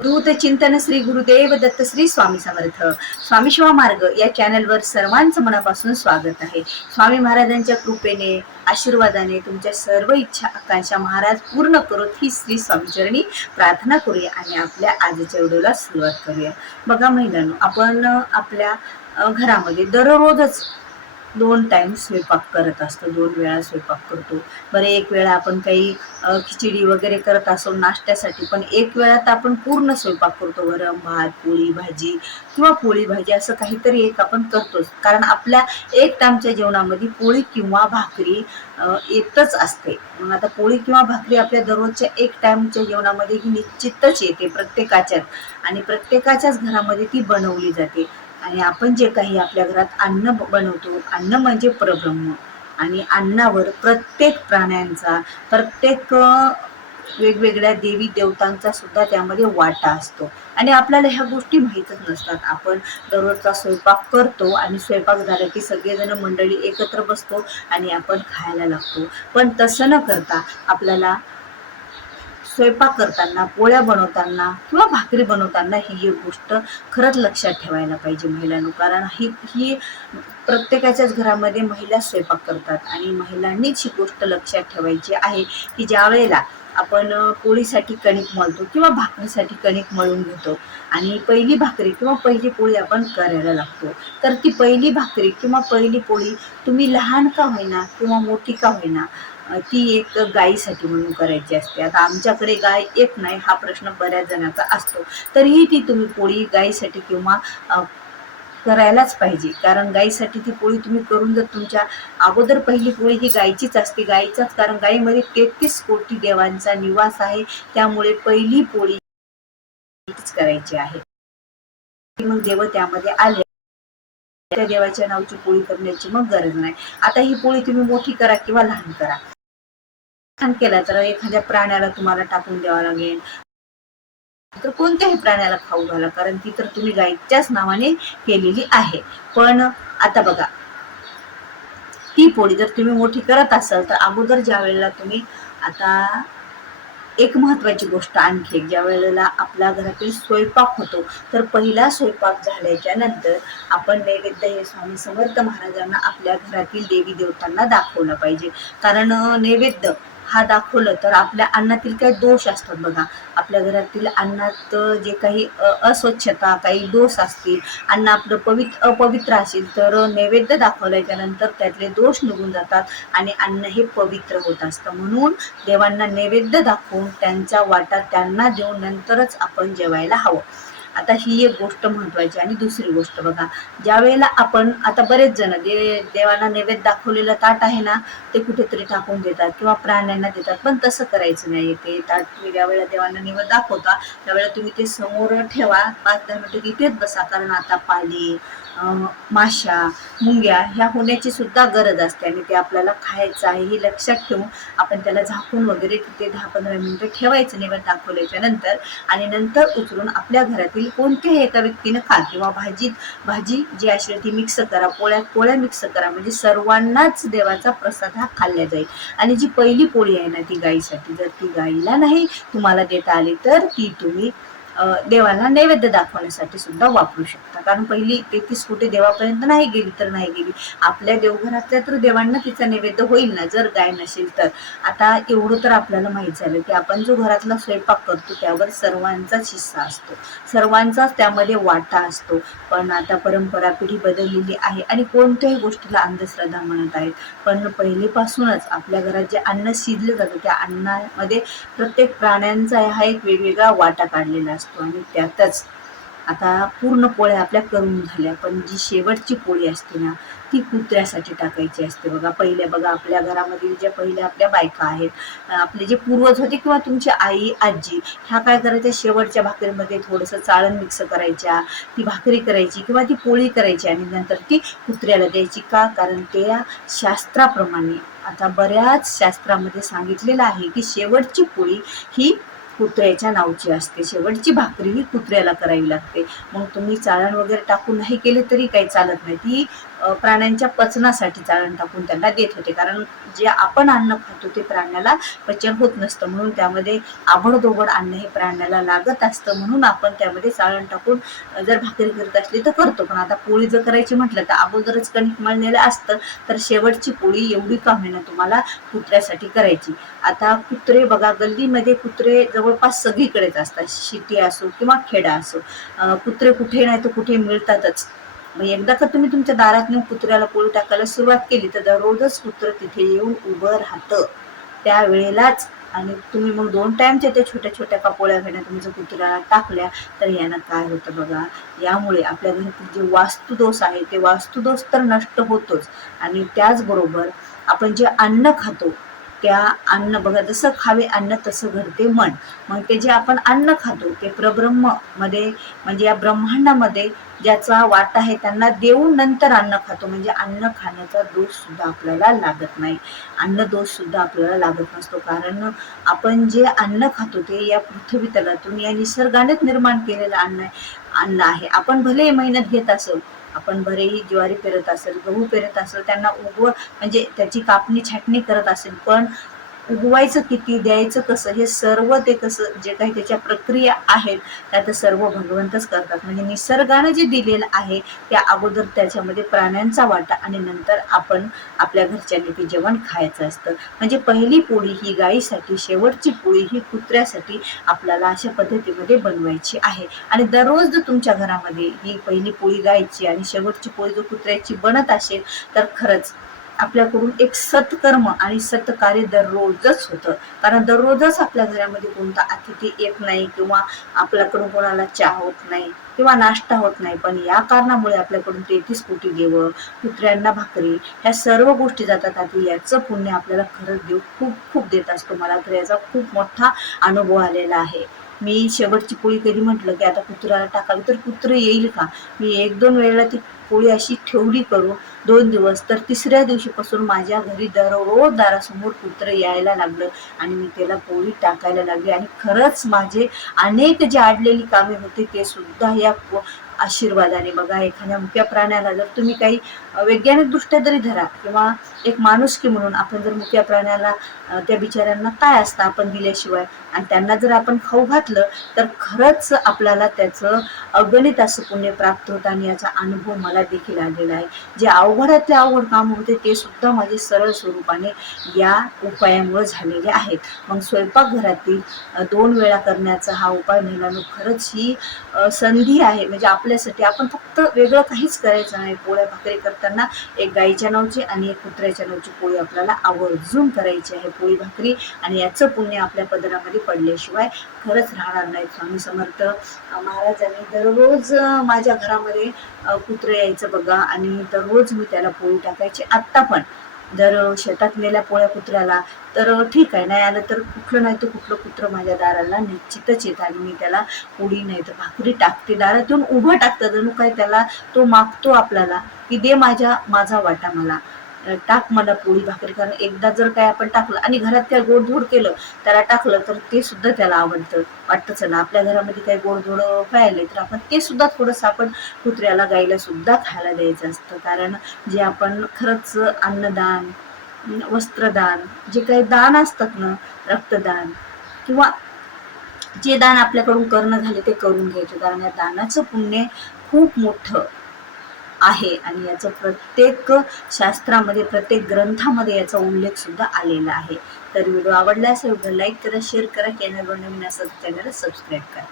दूत चिंतन श्री गुरुदेव दत्त श्री स्वामी समर्थ. स्वामी शिवा मार्ग या चॅनलवर सर्वांचं मनापासून स्वागत आहे. स्वामी महाराजांच्या कृपेने आशीर्वादाने तुमच्या सर्व इच्छा आकांक्षा महाराज पूर्ण करोत ही श्री स्वामीचरणी प्रार्थना करूया आणि आपल्या आजच्या व्हिडिओला सुरुवात करूया. बघा महिलांनो आपण आपल्या घरामध्ये दररोजच दोन टाईम स्वयंपाक करत असतो दोन वेळा स्वयंपाक करतो. बरं एक वेळा आपण काही खिचडी वगैरे करत असो नाश्त्यासाठी पण एक वेळा तर आपण पूर्ण स्वयंपाक करतो. गरम भात पोळी भाजी किंवा पोळी भाजी असं काहीतरी एक आपण करतोच. कारण आपल्या एक टाईमच्या जेवणामध्ये पोळी किंवा भाकरी येतच असते. मग आता पोळी किंवा भाकरी आपल्या दररोजच्या एक टाईमच्या जेवणामध्ये ही निश्चितच येते प्रत्येकाच्याच आणि प्रत्येकाच्याच घरामध्ये ती बनवली जाते. आणि आपण जे काही आपल्या घरात अन्न बनवतो अन्न म्हणजे परब्रह्म. आणि अन्नावर प्रत्येक प्राण्यांचा प्रत्येक वेगवेगळ्या देवी देवतांचा सुद्धा त्यामध्ये वाटा असतो. आणि आपल्याला ह्या गोष्टी माहीतच नसतात. आपण दररोजचा स्वयंपाक करतो आणि स्वयंपाक झाला की सगळेजण मंडळी एकत्र बसतो आणि आपण खायला लागतो. पण तसं न करता आपल्याला स्वयंपाक करताना पोळ्या बनवताना किंवा भाकरी बनवताना ही एक गोष्ट खरंच लक्षात ठेवायला पाहिजे महिलांनो. कारण ही ही प्रत्येकाच्याच घरामध्ये महिला स्वयंपाक करतात आणि महिलांनीच ही गोष्ट लक्षात ठेवायची आहे की ज्या वेळेला आपण पोळीसाठी कणिक मळतो किंवा भाकरीसाठी कणिक मळून घेतो आणि पहिली भाकरी किंवा पहिली पोळी आपण करायला लागतो तर ती पहिली भाकरी किंवा पहिली पोळी तुम्ही लहान का होईना किंवा मोठी का होईना ती एक गायीसाठी म्हणून करायची असते. आता आमच्याकडे गाय एक नाही हा प्रश्न बऱ्याच जणांचा असतो. तरीही ती तुम्ही पोळी गायीसाठी किंवा करायलाच पाहिजे. कारण गायीसाठी ती पोळी तुम्ही करून जर तुमच्या अगोदर पहिली पोळी ही गायीचीच असते. गायीचाच कारण गायीमध्ये तेहतीस कोटी देवांचा निवास आहे. त्यामुळे पहिली पोळी करायची आहे. मग देव त्यामध्ये आले. त्या देवाच्या नावची पोळी करण्याची मग गरज नाही. आता ही पोळी तुम्ही मोठी करा किंवा लहान करा. लहान केला तर एखाद्या प्राण्याला तुम्हाला टाकून द्यावा लागेल. तर कोणत्याही प्राण्याला खाऊ घाला कारण ती तर तुम्ही गायच्याच नावाने केलेली आहे. पण आता बघा ती पोळी जर तुम्ही मोठी करत असाल तर अगोदर ज्या वेळेला तुम्ही आता एक महत्वाची गोष्ट आणखी ज्या वेळेला आपल्या घरातील स्वयंपाक होतो तर पहिला स्वयंपाक झाल्याच्यानंतर आपण नैवेद्य हे स्वामी समर्थ महाराजांना आपल्या घरातील देवी देवतांना दाखवलं पाहिजे. कारण नैवेद्य हा दाखवलं तर आपल्या अन्नातील काही दोष असतात बघा. आपल्या घरातील अन्नात जे काही अस्वच्छता काही दोष असतील अन्न आपलं पवित्र अपवित्र असेल तर नैवेद्य दाखवल्याच्यानंतर त्यातले दोष निघून जातात आणि अन्न हे पवित्र होत असतं. म्हणून देवांना नैवेद्य दाखवून त्यांचा वाटा त्यांना देऊन नंतरच आपण जेवायला हवं. आता ही एक गोष्ट महत्वाची आणि दुसरी गोष्ट बघा ज्या वेळेला आपण आता बरेच जण दे देवांना नैवेद्य दाखवलेलं ताट आहे ना ते कुठेतरी टाकून देतात किंवा प्राण्यांना देतात पण तसं करायचं नाही. ते ताट तुम्ही ज्या वेळेला देवांना नैवेद्य दाखवता त्यावेळेला तुम्ही ते समोर ठेवा पाच दहा मिनिटं तिथेच बसा. कारण आता पाली माशा मुंग्या ह्या होण्याची सुद्धा गरज असते आणि ते आपल्याला खायचं आहे हे लक्षात ठेवून आपण त्याला झाकून वगैरे तिथे दहा पंधरा मिनिटं ठेवायचं निवड दाखवल्याच्या नंतर आणि नंतर उचलून आपल्या घरातील कोणत्याही एका व्यक्तीनं खा किंवा भाजीत भाजी जी असेल ती मिक्स करा पोळ्यात पोळ्या मिक्स करा. म्हणजे सर्वांनाच देवाचा प्रसाद हा खाल्ला जाईल. आणि जी पहिली पोळी आहे ना ती गाईसाठी जर ती गाईला नाही तुम्हाला देता आली तर ती तुम्ही देवाला नैवेद्य दाखवण्यासाठी सुद्धा वापरू शकता कारण पहिली तेहतीस कोटी देवापर्यंत नाही गेली तर नाही गेली. आपल्या देवघरातल्या तर देवांना तिचा नैवेद्य होईल ना जर गाय नसेल तर. आता एवढं तर आपल्याला माहीत झालं की आपण जो घरातला स्वयंपाक करतो त्यावर सर्वांचाच हिस्सा असतो. सर्वांचाच त्यामध्ये वाटा असतो. पण आता परंपरा पिढी बदललेली आहे आणि कोणत्याही गोष्टीला अंधश्रद्धा म्हणत आहेत. पण पहिलेपासूनच आपल्या घरात जे अन्न शिजलं जातं त्या अन्नामध्ये प्रत्येक प्राण्यांचा हा एक वेगवेगळा वाटा काढलेला असतो. आणि त्यातच आता पूर्ण पोळ्या आपल्या करून झाल्या पण जी शेवटची पोळी असते ना ती कुत्र्यासाठी टाकायची असते. बघा पहिल्या बघा आपल्या घरामधील ज्या पहिल्या आपल्या बायका आहेत आपले जे पूर्वज होते किंवा तुमची आई आजी ह्या काय करायच्या? शेवटच्या भाकरीमध्ये थोडंसं चाळण मिक्स करायच्या ती भाकरी करायची किंवा ती पोळी करायची आणि नंतर ती कुत्र्याला द्यायची. का? कारण त्या शास्त्राप्रमाणे आता बऱ्याच शास्त्रामध्ये सांगितलेलं आहे की शेवटची पोळी ही कुत्र्याच्या नावची असते. शेवटची भाकरी ही कुत्र्याला करावी लागते. मग तुम्ही चाळण वगैरे टाकून नाही केले तरी काही चालत नाही. ती प्राण्यांच्या पचनासाठी चाळण टाकून त्यांना देत होते. कारण जे आपण अन्न खातो ते प्राण्याला पचन होत नसतं. म्हणून त्यामध्ये आबडदोबड अन्न हे प्राण्याला लागत असतं. म्हणून आपण त्यामध्ये चाळण टाकून जर भाकरी करत असली तर करतो. पण आता पोळी जर करायची म्हटलं तर अगोदरच कणिक मळलेलं असतं. तर शेवटची पोळी एवढी का होईना तुम्हाला कुत्र्यासाठी करायची. आता कुत्रे बघा गल्लीमध्ये कुत्रे जवळपास सगळीकडेच असतात. शिटी असो किंवा खेडा असो. कुत्रे कुठे नाही तर कुठे मिळतातच. मग एकदा का तुम्ही तुमच्या दारात नेऊन कुत्र्याला पोळी टाकायला सुरुवात केली तर दररोजच कुत्रं तिथे येऊन उभं राहतं. त्यावेळेलाच आणि तुम्ही मग दोन टाईमच्या त्या छोट्या छोट्या कापोळ्या घेण्या तुम्ही जर कुत्र्याला टाकल्या तर यानं काय होतं बघा? यामुळे आपल्या घरातील जे वास्तुदोष आहे ते वास्तुदोष तर नष्ट होतोच. आणि त्याचबरोबर आपण जे अन्न खातो त्या अन्न बघा जसं खावे अन्न तसं घडते मन. मग ते जे आपण अन्न खातो ते प्रब्रह्ममध्ये म्हणजे या ब्रह्मांडामध्ये ज्याचा वाटा आहे त्यांना देऊन नंतर अन्न खातो. म्हणजे अन्न खाण्याचा दोष सुद्धा आपल्याला लागत नाही. अन्न दोष सुद्धा आपल्याला लागत नसतो. कारण आपण जे अन्न खातो ते या पृथ्वी तलातून या निसर्गानेच निर्माण केलेलं अन्न अन्न आहे. आपण भले मेहनत घेत असो आपण भरेही ज्वारी पेरत असेल गहू पेरत असेल त्यांना उगव म्हणजे त्याची कापणी छाटणी करत असेल. पण उगवायचं किती द्यायचं कसं हे सर्व ते कसं जे काही त्याच्या प्रक्रिया आहेत त्या तर सर्व भगवंतच करतात. म्हणजे निसर्गानं जे दिलेलं आहे त्या अगोदर त्याच्यामध्ये प्राण्यांचा वाटा आणि नंतर आपण आपल्या घरच्यांनी ते जेवण खायचं असतं. म्हणजे पहिली पोळी ही गाईसाठी शेवटची पोळी ही कुत्र्यासाठी आपल्याला अशा पद्धतीमध्ये बनवायची आहे. आणि दररोज जर तुमच्या घरामध्ये ही पहिली पोळी गायची आणि शेवटची पोळी जर कुत्र्याची बनत असेल तर खरंच आपल्याकडून एक सत्कर्म आणि सत्कार्य दररोजच होतं. कारण दररोजच आपल्या घरामध्ये कोणता अतिथी येत नाही किंवा आपल्याकडून कोणाला चहा होत नाही किंवा नाश्ता होत नाही. पण या कारणामुळे आपल्याकडून तेहतीस कोटी देवं कुत्र्यांना भाकरी ह्या सर्व गोष्टी जातात आधी याचं पुण्य आपल्याला खरंच देव खूप खूप देत असतो. मला तर याचा खूप मोठा अनुभव आलेला आहे. मी शेवटची पोळी कधी म्हटलं की आता कुत्र्याला टाकावी तर कुत्र येईल का? मी एक दोन वेळेला ती पोळी अशी ठेवली करून दोन दिवस. तर तिसऱ्या दिवशीपासून माझ्या घरी दररोज दारासमोर कुत्र यायला लागलं आणि मी त्याला पोळी टाकायला लागली आणि खरंच माझे अनेक जे आडलेली कामे होती ते सुद्धा या आशीर्वादाने बघा एखाद्या मुक्या प्राण्याला जर तुम्ही काही वैज्ञानिकदृष्ट्या जरी धरा किंवा एक माणुसकी म्हणून आपण जर मुक्या प्राण्याला त्या बिचाऱ्यांना काय असतं आपण दिल्याशिवाय? आणि त्यांना जर आपण खाऊ घातलं तर खरंच आपल्याला त्याचं अगणित असं पुण्य प्राप्त होतं आणि याचा अनुभव मला देखील आलेला आहे. जे अवघडातले अवघड काम होते ते सुद्धा माझे सरळ स्वरूपाने या उपायामुळे झालेले आहेत. मग स्वयंपाकघरातील दोन वेळा करण्याचा हा उपाय महिलांनो खरंच ही संधी आहे. म्हणजे आपल्यासाठी आपण फक्त वेगळं काहीच करायचं नाही. पोळ्या भाकरी करताना एक गाईच्या नावची आणि एक कुत्र्याच्या नावची पोळी आपल्याला आवर्जून करायची आहे. पोळी भाकरी आणि याचं पुण्य आपल्या पदरामध्ये पडल्याशिवाय खरंच राहणार नाही स्वामी समर्थ. महाराजांनी दररोज माझ्या घरामध्ये कुत्र कुत्रं यायचं बघा आणि दररोज मी त्याला पोळी टाकायची. आत्ता पण. जर शेतात नेल्या पोळ्या कुत्र्याला तर ठीक आहे. नाही आलं तर कुठलं नाही तर कुठलं कुत्रं माझ्या दाराला निश्चितच येत आणि मी त्याला पोळी नाही तर भाकरी टाकते. दारात येऊन उभं टाकतं. जणू काय त्याला तो मागतो आपल्याला की दे माझ्या माझा वाटा मला. टाक मला पोळी भाकरी कारण एकदा जर काय आपण टाकलं आणि घरात काय गोडधोड केलं त्याला टाकलं तर ते सुद्धा त्याला आवडतं. वाटतं चला आपल्या घरामध्ये काही गोडधोड व्हायला तर आपण ते सुद्धा थोडंसं आपण कुत्र्याला गाईला सुद्धा खायला द्यायचं असतं. कारण जे आपण खरंच अन्नदान वस्त्रदान जे काही दान असतात ना रक्तदान किंवा जे दान आपल्याकडून करणं झाले ते करून घ्यायचे. कारण या दानाचं पुण्य खूप मोठं आहे. आणि याचं प्रत्येक शास्त्रामध्ये प्रत्येक ग्रंथामध्ये याचा उल्लेख सुद्धा आलेला आहे. तर व्हिडिओ आवडला असेल व्हिडिओ लाईक करा शेअर करा चॅनलवर नवीन असेल चॅनलला सबस्क्राईब करा.